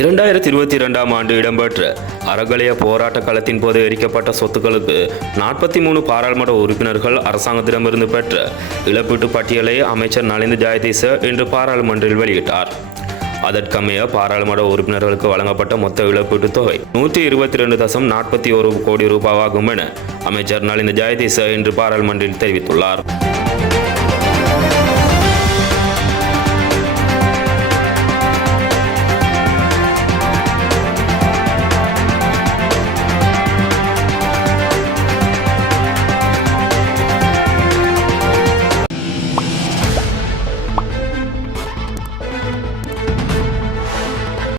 இரண்டாயிரத்தி இருபத்தி இரண்டாம் ஆண்டு இடம்பெற்ற அறகலைய போராட்ட களத்தின் போது எரிக்கப்பட்ட சொத்துக்களுக்கு நாற்பத்தி மூணு பாராளுமன்ற உறுப்பினர்கள் அரசாங்கத்திடமிருந்து பெற்ற இழப்பீட்டு பட்டியலை அமைச்சர் நலிந்த ஜாயதீச இன்று பாராளுமன்றில் வெளியிட்டார். அதற்கமைய பாராளுமன்ற உறுப்பினர்களுக்கு வழங்கப்பட்ட மொத்த இழப்பீட்டுத் தொகை நூற்றி இருபத்தி ரெண்டு தசம் நாற்பத்தி ஒரு கோடி ரூபாவாகும் என அமைச்சர் நலிந்த ஜாயதீச இன்று பாராளுமன்றில் தெரிவித்துள்ளார்.